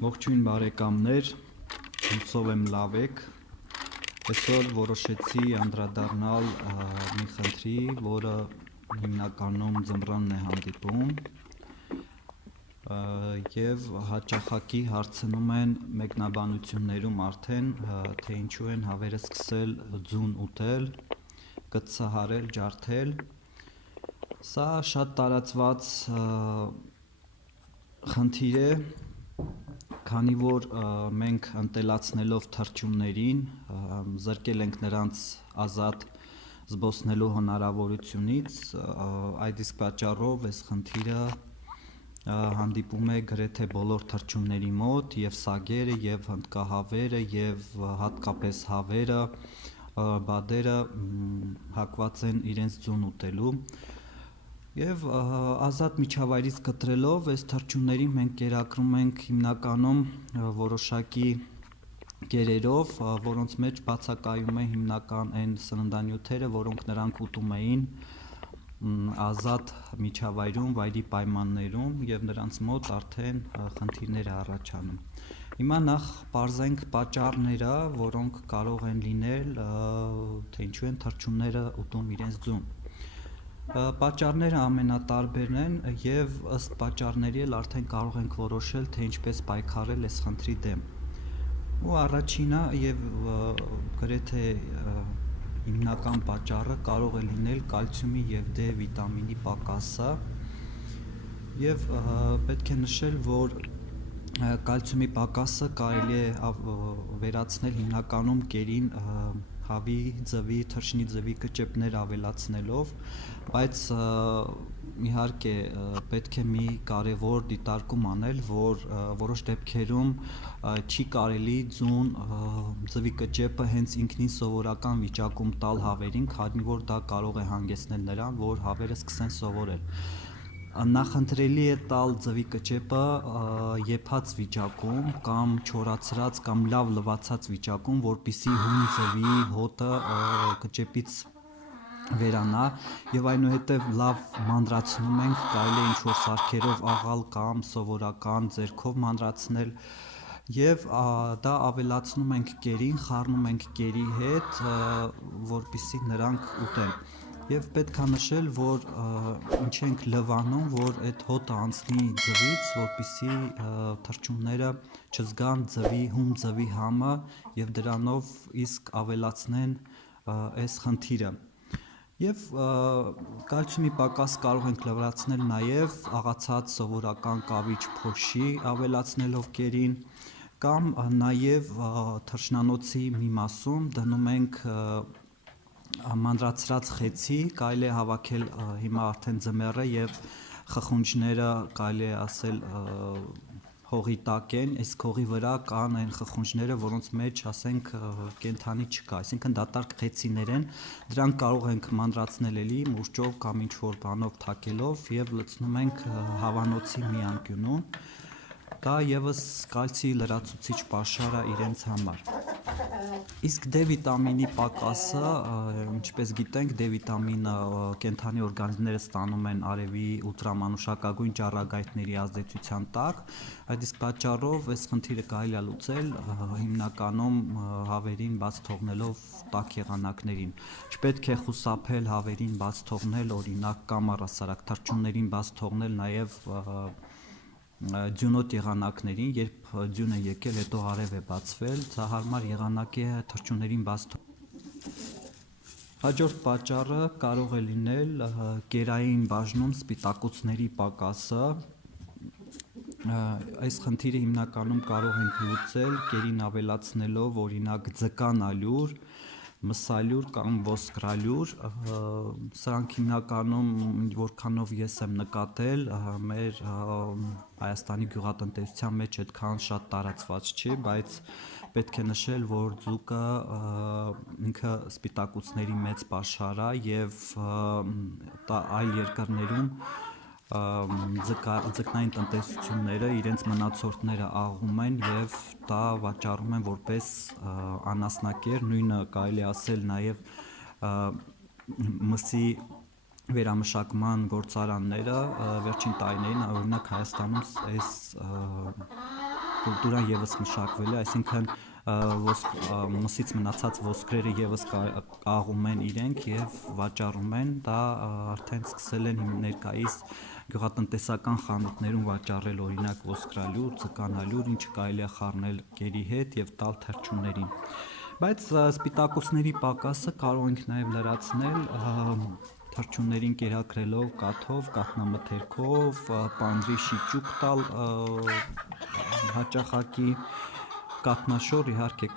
Ողջույն բարեկամներ, հուսով եմ լավ եք։ Այսօր որոշեցի անդրադառնալ մի խնդրի, որը հիմնականում ձմռանն է հանդիպում եւ հաճախակի հարցնում են մեկնաբանություններում արդեն, թե ինչու են հավերը սկսել ձուն ուտել, կծահարել, ջարդել։ Սա շատ տարածված խնդիր է, քանի որ մենք ընտելացնելով թռչուններին զրկել ենք նրանց ազատ զբոսնելու հնարավորությունից, այդ իսկ պատճառով այս խնդիրը հանդիպում է գրեթե բոլոր թռչունների մոտ, եւ սագերը, եւ հնդկահավերը, եւ հատկապես հավերը, բադերը հակված են իրենց ձուն ուտելու։ Եվ ազատ միջավայրից կտրելով այս թռչուններին մենք կերակրում ենք հիմնականում որոշակի կերերով, որոնց մեջ բացակայում է հիմնական այն սննդանյութերը, որոնք նրանք ուտում էին ազատ միջավայրում, վայրի պայմաններում, եւ նրանց մոտ արդեն խնդիրներ է առաջանում։ Հիմա նախ պարզենք պատճառները, որոնք կարող են լինել, թե ինչու են թռչունները ուտում իրենց ձուն։ Պատճառները ամենատարբերն են եւ ըստ պատճառների էլ արդեն կարող ենք որոշել, թե ինչպես պայքարել այս խնդրի դեմ։ Ու առաջինը եւ գրեթե հիմնական պատճառը կարող է լինել կալցիումի եւ D վիտամինի պակասը, եւ պետք է նշել, որ կալցիումի պակասը կարելի է վերացնել հիմնականում կերին հավի ձվի, թռչնի ձվի կճեպներ ավելացնելով, բայց իհարկե պետք է մի կարևոր դիտարկում անել, որ որոշ դեպքերում չի կարելի ձուն ձվի կճեպը հենց ինքնին սովորական վիճակում տալ հավերին, քանի որ դա կարող է հանգեցնել նրան, որ հավերը սկսեն սովորել։ Նախընտրելի է տալ ձվի կճեպը եփած վիճակում կամ չորացրած կամ լավ լվացած վիճակում, որպեսզի հում ձվի հոտը կճեպից վերանա, եւ այնուհետեւ լավ մանրացնում ենք, կարելի է ինչ-որ սարքերով աղալ կամ սովորական ձեռքով մանրացնել, եւ դա ավելացնում ենք կերին, խառնում ենք կերի հետ, որպեսզի նրանք ուտեն։ Եվ պետք է նշել, որ ինչ ենք լվանում, որ այդ հոտը անցնի ձվից, որպեսզի թռչունները չզգան հում ձվի համը եւ դրանով իսկ ավելացնեն այս խնդիրը։ Եվ կալցիումի պակաս կարող ենք լվացնել նաեւ աղացած սովորական կավիճ փոշի ավելացնելով կերին, կամ նաեւ թռչնանոցի մի մասում դնում ենք մանրացրած խեցի, կարելի է հավաքել հիմա արդեն ձմեռ է եւ խխունջները կարելի է ասել հողի տակ են, իսկ հողի վրա կան այն խխունջները, որոնց մեջ ասենք կենդանի չկա, այսինքն դատարկ խեցիներ են, դրանք կարող ենք մանրացնել էլի մուրճով կամ ինչ-որ բանով թակելով եւ լցնում ենք հավանոցի մի անկյունում, դա եւս կալցիի լրացուցիչ պաշար է իրենց համար։ Իսկ D վիտամինի պակասը, ինչպես գիտենք, D վիտամինը կենդանի օրգանիզմները ստանում են արևի ուլտրամանուշակագույն ճառագայթների ազդեցության տակ, այդ իսկ պատճառով այս խնդիրը կարելի է լուծել հիմնականում հավերին բաց թողնելով տաք եղանակներին։ Չպետք է խուսափել հավերին բաց թողնել, օրինակ կամ առհասարակ թռչուններին բաց թողնել նաեւ ձյունոտ եղանակներին, երբ ձյուն է եկել, հետո արև է բացվել, սա հարմար եղանակ է թռչուններին բաց թողնել։ Հաջորդ պատճառը կարող է լինել կերային բաժնում սպիտակուցների պակասը։ Այս խնդիրը հիմնականում կարող ենք լուծել կերին ավելացնելով օրինակ ձկան ալյուր, մսալյուր կամ ոսկրալյուր, սրանք հիմնականում որքանով ես եմ նկատել, մեր Հայաստանի գյուղատնտեսության մեջ այդքան շատ տարածված չի, բայց պետք է նշել, որ ձուկը ինքը սպիտակուցների մեծ պաշար է եւ այլ երկրներում ձկնային տնտեսությունները իրենց մնացորդները աղում են եւ դա վաճառում են որպես անասնակեր, նույնը կարելի ասել նաեւ մսի վերամշակման գործարանները վերջին տարիներին օրինակ Հայաստանում այս կուլտուրան եւս մշակվել է, այսինքն մսից մնացած ոսկրերը եւս կաղում են իրենք եւ վաճառում են, դա արդեն սկսել են ներկայիս գյուղատնտեսական խանութներում վաճառել օրինակ ոսկրալյուր, ձկանալյուր, ինչը կարելի է խառնել գերի հետ եւ տալ թռչուններին։ Բայց սպիտակուցների պակասը կարող ենք նաեւ լրացնել թռչուններին կերակրելով կաթով, կաթնամթերքով, պանրի շիճուկ տալ հաճախակի կաթնաշոր, իհարկե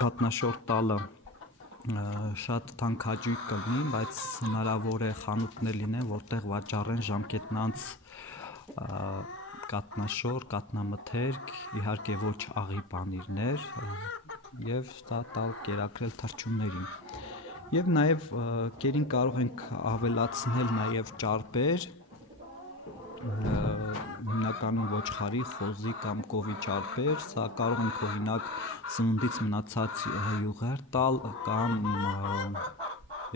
կաթնաշոր տալը շատ թանկ կլինի, բայց հնարավոր է խանութներ լինեն, որտեղ վաճառեն ժամկետնանց կաթնաշոր, կաթնամթերք, իհարկե ոչ աղի պանիրներ եւ դա տալ կերակրել թռչուններին։ Եվ նաև կերին կարող ենք ավելացնել նաև ճարպեր, հիմնականում ոչխարի, խոզի կամ կովի ճարպեր, սա կարող ենք օրինակ սնունդից մնացած յուղեր տալ կամ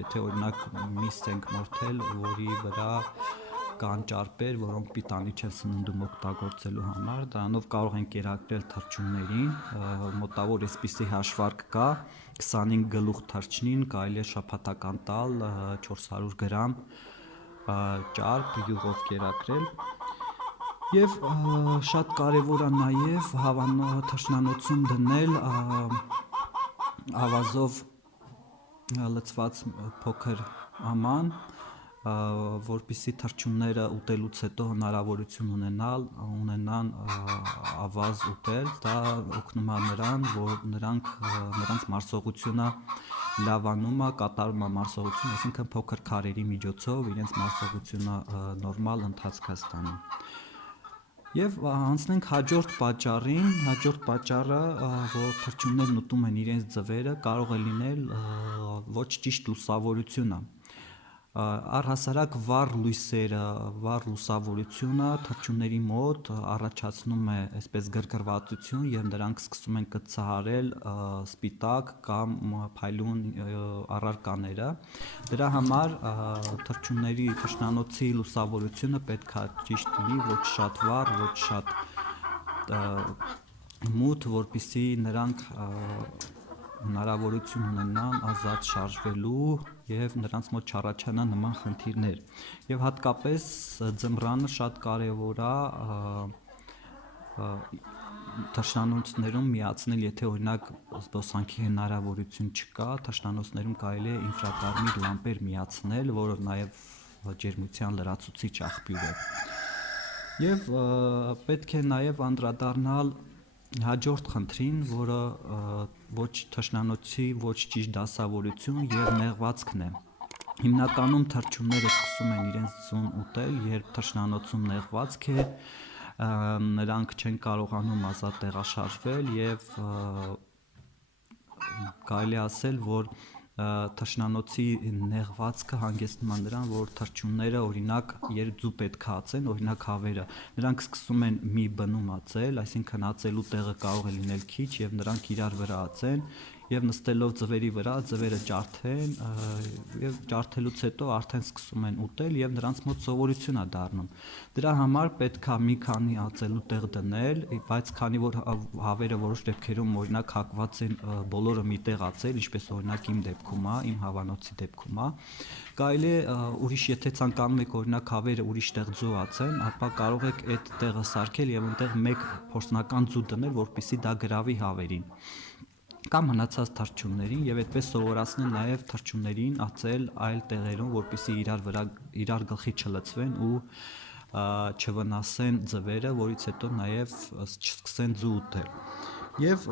եթե օրինակ միս ենք մորթել, որի վրա կան ճարպեր, որոնք պիտանի չեն սնունդում օգտագործելու համար, դրանով կարող են կերակրել թռչուններին, մոտավոր այսպիսի հաշվարկ կա, 25 գլուխ թռչնին կարելի է շաբաթական տալ 400 գրամ ճարպ յուղով կերակրել եւ շատ կարեւոր է նաեւ թռչնանոցում դնել ավազով լցված փոքր աման, որպեսզի թռչունները ուտելուց հետո հնարավորություն ունենան ավազ ուտել, դա օգնում է նրան, որ նրանց մարսողությունը լավանում է, կատարում է մարսողությունը, այսինքն փոքր քարերի միջոցով իրենց մարսողությունը նորմալ ընթացք է ստանում։ Եվ անցնենք հաջորդ պատճառին, հաջորդ պատճառը, որ թռչուններն ուտում են իրենց ձվերը, կարող է լինել ոչ ճիշտ լուսավորությունը։ Առհասարակ վառ լույսերը, վառ լուսավորությունը թռչունների մոտ առաջացնում է այսպես գրգռվածություն եւ նրանք սկսում են կծահարել սպիտակ կամ փայլուն առարկաները։ Դրա համար թռչունների թռչնանոցի լուսավորությունը պետք է ճիշտ լինի, ոչ շատ վառ, ոչ շատ մութ, որպեսզի նրանք հնարավորություն ունենան ազատ շարժվելու եւ նրանց մոտ չառաջանան նման խնդիրներ։ Եվ հատկապես ձմռանը շատ կարեւոր է թռչնանոցներում միացնել, եթե օրինակ զբոսանքի հնարավորություն չկա, թռչնանոցներում կարելի է ինֆրակարմիր լամպեր միացնել, որը նաեւ ջերմության լրացուցիչ աղբյուր է։ Եվ պետք է նաեւ անդրադառնալ հաջորդ խնդրին, որը ոչ թռչնանոցի ոչ ճիշտ դասավորություն եւ նեղվածքն է։ Հիմնականում թռչունները սկսում են իրենց ձուն ուտել, երբ թռչնանոցում նեղվածք է, նրանք չեն կարողանում ազատ տեղաշարժվել եւ կարելի ասել, որ թռչնանոցի նեղվածքը հանգեցնում է նրան, որ թռչունները օրինակ երբ ձու պետք է ածեն, օրինակ հավերը, նրանք սկսում են մի բնում ածել, այսինքն ածելու տեղը կարող է լինել քիչ եւ նրանք իրար վրա ածեն եւ նստելով ձվերի վրա, ձվերը ջարդեն եւ ջարդելուց հետո արդեն սկսում են ուտել եւ նրանց մոտ սովորություն է դառնում։ Դրա համար պետք է մի քանի ածելու տեղ դնել, բայց քանի որ հավերը որոշ դեպքերում օրինակ հակված են բոլորը մի տեղ ածել, ինչպես օրինակ իմ դեպքում է, իմ հավանոցի դեպքում է, կարելի է ուրիշ եթե ցանկանում եք օրինակ հավերը ուրիշ տեղ ձու ածեն, ապա կարող եք այդ տեղը սարքել եւ այնտեղ մեկ փորձնական ձու դնել, որպեսզի դա գրավի հավերին կամ մնացած թռչուններին եւ այդպես սովորացնել նաեւ թռչուններին ածել այլ տեղերում, որպեսզի իրար գլխի չլցվեն ու չվնասեն ձվերը, որից հետո նաեւ չսկսեն ձու ուտել։ Եվ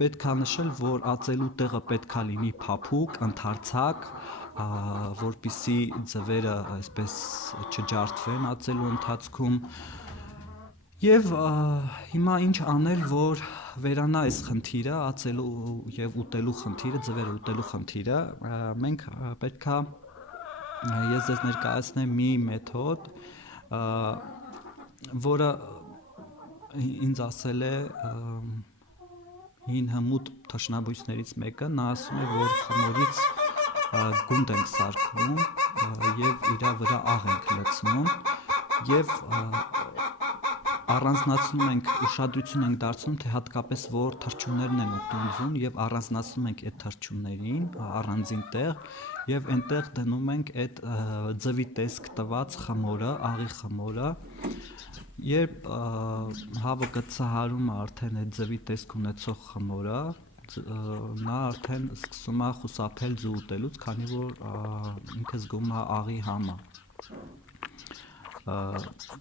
պետք է նշել, որ ածելու տեղը պետք է լինի փափուկ, ընդարձակ, որպեսզի ձվերը այսպես չջարդվեն ածելու ընթացքում։ Եվ հիմա ինչ անել, որ վերանա այս խնդիրը, ածելու եւ ուտելու խնդիրը, ձվերը ուտելու խնդիրը, մենք պետք է ես ձեզ ներկայացնեմ մի մեթոդ, որը ինձ ասել է հին հմուտ թռչնաբույսներից մեկը, նա ասում է, որ խմորից գունդ ենք սարքում եւ իրա վրա աղ ենք լցնում եւ առանձնացնում ենք ուշադրություն ենք դարձնում, թե հատկապես որ թռչուններն են ուտում եւ առանձնացնում ենք այդ թռչուններին առանձին տեղ եւ այնտեղ դնում ենք այդ ձվի տեսք տված խմորը, աղի խմորը, երբ հավը կծահարում է արդեն այդ ձվի տեսք ունեցող խմորը, նա արդեն սկսում է խուսափել ձու ուտելուց, քանի որ ինքը զգում է աղի համը։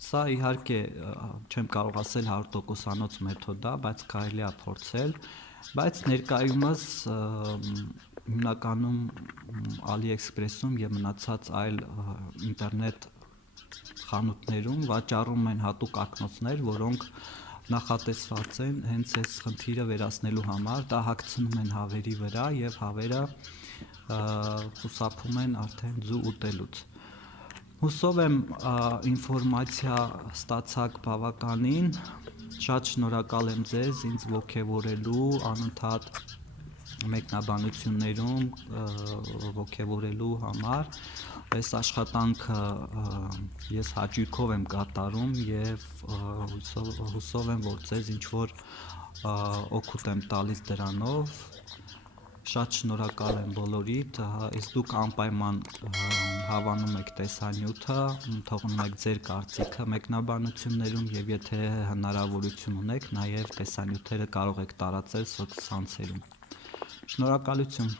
Սա իհարկե չեմ կարող ասել 100%-անոց մեթոդ է, բայց կարելի է փորձել, բայց ներկայումս հիմնականում AliExpress-ում եւ մնացած այլ ինտերնետ խանութներում վաճառում են հատուկ ակնոցներ, որոնք նախատեսված են հենց այս խնդիրը վերացնելու համար, դա հագցնում են հավերի վրա եւ հավերը խուսափում են արդեն ձու ուտելուց։ Հուսով եմ ինֆորմացիա ստացաք բավականին, շատ շնորհակալ եմ ձեզ ինձ ոգևորելու, անընդհատ մեկնաբանություններում ոգևորելու համար, այս աշխատանքը ես հաճույքով եմ կատարում եւ հուսով եմ, որ ձեզ ինչ-որ օգուտ եմ տալիս դրանով, շատ շնորհակալ եմ բոլորիդ, իսկ դուք անպայման հավանում եք տեսանյութը, թողնում եք ձեր կարծիքը մեկնաբանություններում եւ եթե հնարավորություն ունեք, նաեւ տեսանյութերը կարող եք տարածել սոցցանցերում։ Շնորհակալություն։